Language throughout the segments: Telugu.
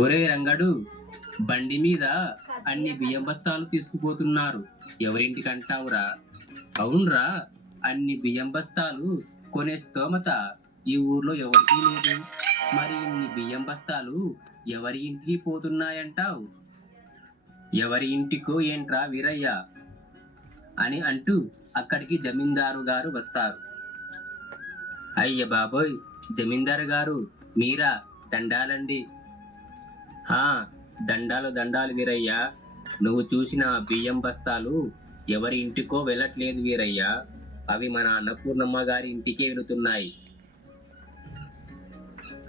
ఒరే రంగడు, బండి మీద అన్ని బియ్యం బస్తాలు తీసుకుపోతున్నారు, ఎవరింటికంటావురా? అవునరా, అన్ని బియ్యం బస్తాలు కొనే స్తోమత ఈ ఊర్లో ఎవరికీ లేదు. మరి ఇన్ని బియ్యం బస్తాలు ఎవరి ఇంటికి పోతున్నాయంటావు? ఎవరి ఇంటికో ఏంట్రా వీరయ్య అని అంటూ అక్కడికి జమీందారు గారు వస్తారు. అయ్య బాబోయ్, జమీందారు గారు మీరా? దండాలండి. హా, దండాలు దండాలు వీరయ్య. నువ్వు చూసిన బియ్యం బస్తాలు ఎవరి ఇంటికో వెళ్ళట్లేదు వీరయ్య, అవి మన అన్నపూర్ణమ్మ గారి ఇంటికే వెళుతున్నాయి.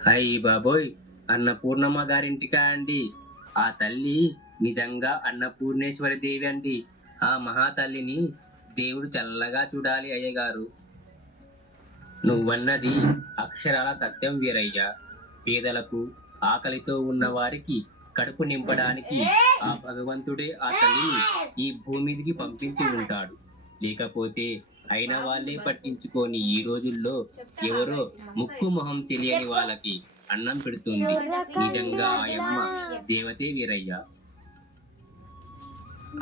అయ్యి బాబోయ్, అన్నపూర్ణమ్మ గారింటికా అండి? ఆ తల్లి నిజంగా అన్నపూర్ణేశ్వరి దేవి అండి. ఆ మహాతల్లిని దేవుడు చల్లగా చూడాలి అయ్యగారు. నువ్వన్నది అక్షరాల సత్యం వీరయ్య. పేదలకు, ఆకలితో ఉన్న వారికి కడుపు నింపడానికి ఆ భగవంతుడే ఆ తల్లిని ఈ భూమి మీదకి పంపించి ఉంటాడు. లేకపోతే అయిన వాళ్ళే పట్టించుకొని ఈ రోజుల్లో ఎవరో ముక్కు మొహం తెలియని వాళ్ళకి అన్నం పెడుతుంది. నిజంగా ఆయమ్మ దేవతే వీరయ్య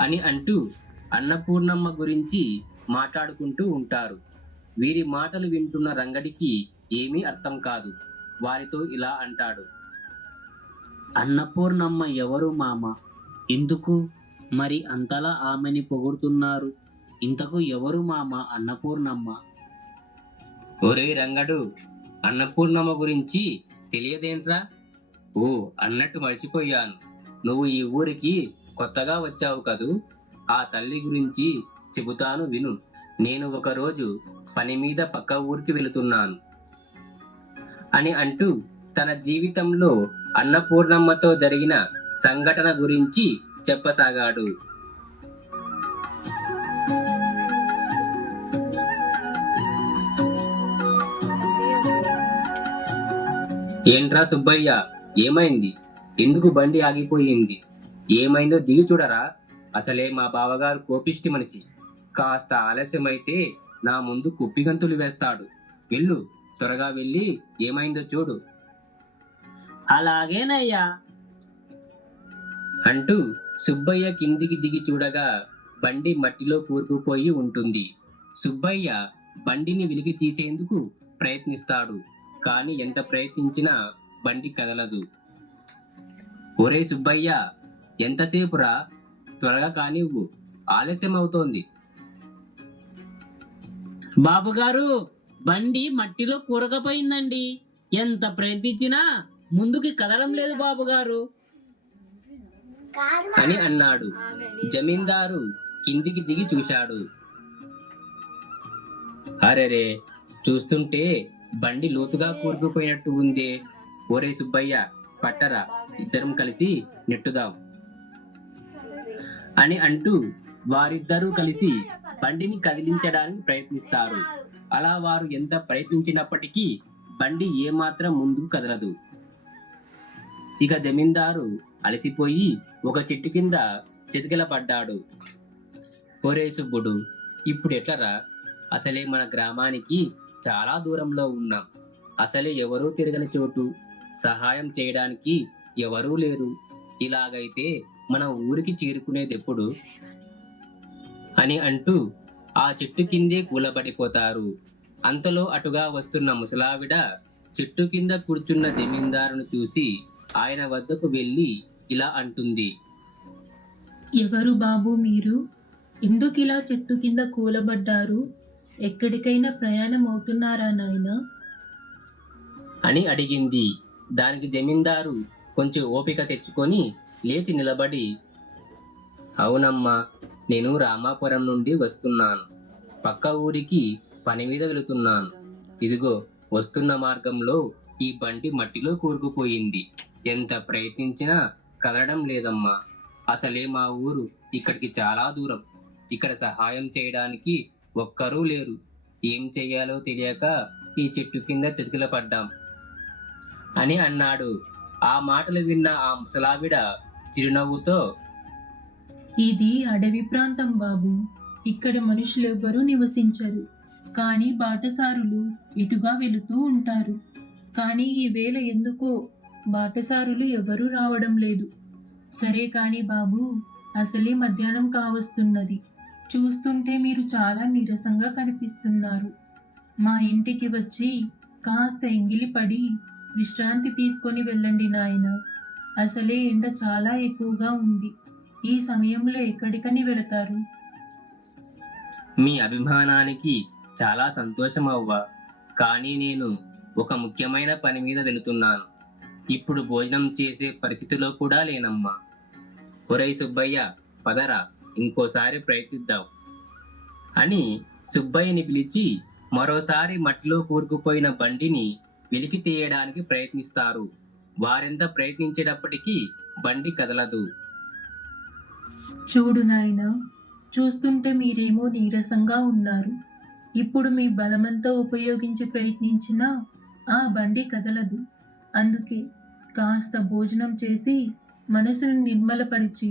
అని అంటూ అన్నపూర్ణమ్మ గురించి మాట్లాడుకుంటూ ఉంటారు. వీరి మాటలు వింటున్న రంగడికి ఏమీ అర్థం కాదు. వారితో ఇలా అంటాడు. అన్నపూర్ణమ్మ ఎవరు మామ? ఎందుకు మరి అంతలా ఆమెని పొగుడుతున్నారు? ఇంతకు ఎవరు మామ అన్నపూర్ణమ్మ? ఒరే రంగడు, అన్నపూర్ణమ్మ గురించి తెలియదేంట్రా? ఓ, అన్నట్టు మర్చిపోయాను. నువ్వు ఈ ఊరికి కొత్తగా వచ్చావు కదూ. ఆ తల్లి గురించి చెబుతాను విను. నేను ఒకరోజు పని మీద పక్క ఊరికి వెళుతున్నాను అని అంటూ తన జీవితంలో అన్నపూర్ణమ్మతో జరిగిన సంఘటన గురించి చెప్పసాగాడు. ఏంట్రా సుబ్బయ్య, ఏమైంది? ఎందుకు బండి ఆగిపోయింది? ఏమైందో దిగి చూడరా? అసలే మా బావగారు కోపిష్టి మనిషి. కాస్త ఆలస్యమైతే నా ముందు కుప్పిగంతులు వేస్తాడు. వెళ్ళు, త్వరగా వెళ్ళి ఏమైందో చూడు. అలాగేనయ్యా అంటూ సుబ్బయ్య కిందికి దిగి చూడగా బండి మట్టిలో కూరుకుపోయి ఉంటుంది. సుబ్బయ్య బండిని వెలికి తీసేందుకు ప్రయత్నిస్తాడు. కానీ ఎంత ప్రయత్నించినా బండి కదలదు. ఒరే సుబ్బయ్య, ఎంతసేపురా? త్వరగా కానివ్వు, ఆలస్యం అవుతోంది. బాబుగారు, బండి మట్టిలో కూరకపోయిందండి. ఎంత ప్రయత్నించినా ముందుకి కదలం లేదు బాబుగారు అని అన్నాడు. జమీందారు కిందికి దిగి చూశాడు. అరెరే, చూస్తుంటే బండి లోతుగా కూరుకుపోయినట్టు ఉందే. ఒరే సుబ్బయ్య, పట్టరా, ఇద్దరం కలిసి నెట్టుదాం అని అంటూ వారిద్దరూ కలిసి బండిని కదిలించడానికి ప్రయత్నిస్తారు. అలా వారు ఎంత ప్రయత్నించినప్పటికీ బండి ఏమాత్రం ముందుకు కదలదు. ఇక జమీందారు అలసిపోయి ఒక చెట్టు కింద చితికిలపడ్డాడు. ఒరే సుబ్బుడు, ఇప్పుడు ఎట్లరా? అసలే మన గ్రామానికి చాలా దూరంలో ఉన్నాం. అసలే ఎవరూ తిరగని చోటు, సహాయం చేయడానికి ఎవరూ లేరు. ఇలాగైతే మన ఊరికి చేరుకునేదెప్పుడు అని అంటూ ఆ చెట్టు కిందే కూలబడిపోతారు. అంతలో అటుగా వస్తున్న ముసలావిడ చెట్టు కింద కూర్చున్న జమీందారును చూసి ఆయన వద్దకు వెళ్ళి ఇలా అంటుంది. ఎవరు బాబు మీరు? ఎందుకిలా చెట్టు కింద కూలబడ్డారు? ఎక్కడికైనా ప్రయాణం అవుతున్నారా నాయనా? అని అడిగింది. దానికి జమీందారు కొంచెం ఓపిక తెచ్చుకొని లేచి నిలబడి, అవునమ్మా, నేను రామాపురం నుండి వస్తున్నాను. పక్క ఊరికి పని మీద వెళుతున్నాను. ఇదిగో వస్తున్న మార్గంలో ఈ బండి మట్టిలో కూరుకుపోయింది. ఎంత ప్రయత్నించినా కదలడం లేదమ్మా. అసలే మా ఊరు ఇక్కడికి చాలా దూరం. ఇక్కడ సహాయం చేయడానికి ఒక్కరూ లేరు. ఏం చెయ్యాలో తెలియక ఈ చెట్టు కింద చితికిల పడ్డాం అని అన్నాడు. ఆ మాటలు విన్న ఆ ముసలావిడ చిరునవ్వుతో, ఇది అడవి ప్రాంతం బాబు. ఇక్కడ మనుషులెవ్వరూ నివసించరు. కానీ బాటసారులు ఇటుగా వెళుతూ ఉంటారు. కానీ ఈ వేళ ఎందుకో బాటసారులు ఎవరూ రావడం లేదు. సరే కాని బాబు, అసలే మధ్యాహ్నం కావస్తున్నది. చూస్తుంటే మీరు చాలా నీరసంగా కనిపిస్తున్నారు. మా ఇంటికి వచ్చి కాస్త ఎంగిలి పడి విశ్రాంతి తీసుకొని వెళ్ళండి నాయన. అసలే ఎండ చాలా ఎక్కువగా ఉంది. ఈ సమయంలో ఎక్కడికని వెళతారు? మీ అభిమానానికి చాలా సంతోషం అవ్వా, కానీ నేను ఒక ముఖ్యమైన పని మీద వెళుతున్నాను. ఇప్పుడు భోజనం చేసే పరిస్థితిలో కూడా లేనమ్మా. ఒరేయ్ సుబ్బయ్య, పదరా, ఇంకోసారి ప్రయత్నిద్దాం అని సుబ్బయ్యని పిలిచి మరోసారి మట్టిలో కూరుకుపోయిన బండిని వెలికి తీయడానికి ప్రయత్నిస్తారు. వారెంత ప్రయత్నించేటప్పటికీ బండి కదలదు. చూడు నాయనా, చూస్తుంటే మీరేమో నీరసంగా ఉన్నారు. ఇప్పుడు మీ బలమంతా ఉపయోగించి ప్రయత్నించినా ఆ బండి కదలదు. అందుకే కాస్త భోజనం చేసి మనసును నిర్మలపరిచి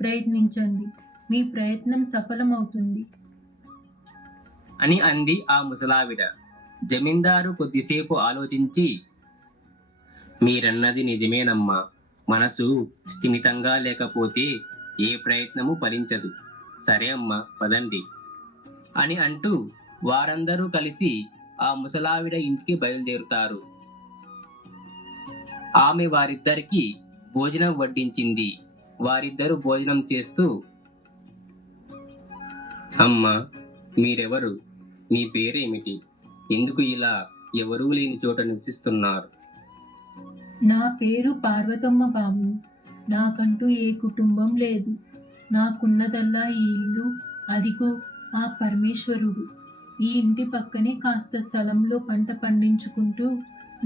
ప్రయత్నించండి. మీ ప్రయత్నం సఫలమవుతుంది అని అంది ఆ ముసలావిడ. జమీందారు కొద్దిసేపు ఆలోచించి, మీరన్నది నిజమేనమ్మా. మనసు స్థిమితంగా లేకపోతే ఏ ప్రయత్నము ఫలించదు. సరే అమ్మా, పదండి అని అంటూ వారందరూ కలిసి ఆ ముసలావిడ ఇంటికి బయలుదేరుతారు. ఆమె వారిద్దరికి భోజనం వడ్డించింది. వారిద్దరూ భోజనం చేస్తూ, అమ్మా, మీరెవరు? మీ పేరేమిటి? ఎందుకు ఇలా ఎవరూ లేని చోట నివసిస్తున్నారు? నా పేరు పార్వతమ్మ బాబు. నాకంటూ ఏ కుటుంబం లేదు. నాకున్నదల్లా ఈ ఇల్లు, అదిగో ఆ పరమేశ్వరుడు. ఈ ఇంటి పక్కనే కాస్త స్థలంలో పంట పండించుకుంటూ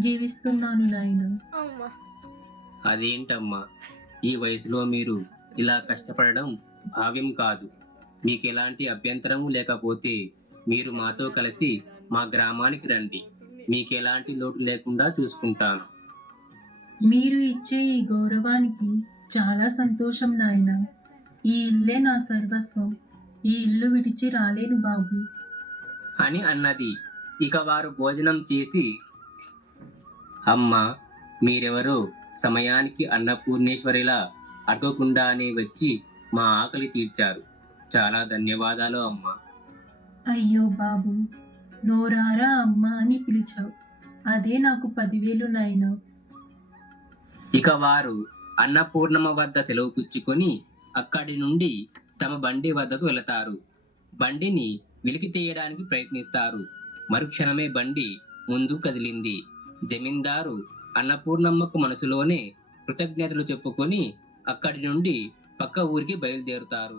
జీవిస్తున్నాను నాయన. అదేంటమ్మా, ఈ వయసులో మీరు ఇలా కష్టపడడం భావ్యం కాదు. మీకు ఎలాంటి అభ్యంతరము లేకపోతే మీరు మాతో కలిసి మా గ్రామానికి రండి. మీకు ఎలాంటి లోటు లేకుండా చూసుకుంటాను. మీరు ఇచ్చే ఈ గౌరవానికి చాలా సంతోషం నాయన. ఈ ఇల్లే నా సర్వస్వం. ఈ ఇల్లు విడిచి రాలేను బాబు అని అన్నది. ఇక వారు భోజనం చేసి, అమ్మా, మీరెవరో సమయానికి అన్నపూర్ణేశ్వరిలా అడగకుండానే వచ్చి మా ఆకలి తీర్చారు. చాలా ధన్యవాదాలు అమ్మా. అయ్యో బాబు, నోరారా అమ్మ అని పిలిచావు. అదే నాకు 10,000 నాయన. ఇక వారు అన్నపూర్ణమ్మ వద్ద సెలవు పుచ్చుకొని అక్కడి నుండి తమ బండి వద్దకు వెళతారు. బండిని వెలికి తీయడానికి ప్రయత్నిస్తారు. మరుక్షణమే బండి ముందు కదిలింది. జమీందారు అన్నపూర్ణమ్మకు మనసులోనే కృతజ్ఞతలు చెప్పుకొని అక్కడి నుండి పక్క ఊరికి బయలుదేరుతారు.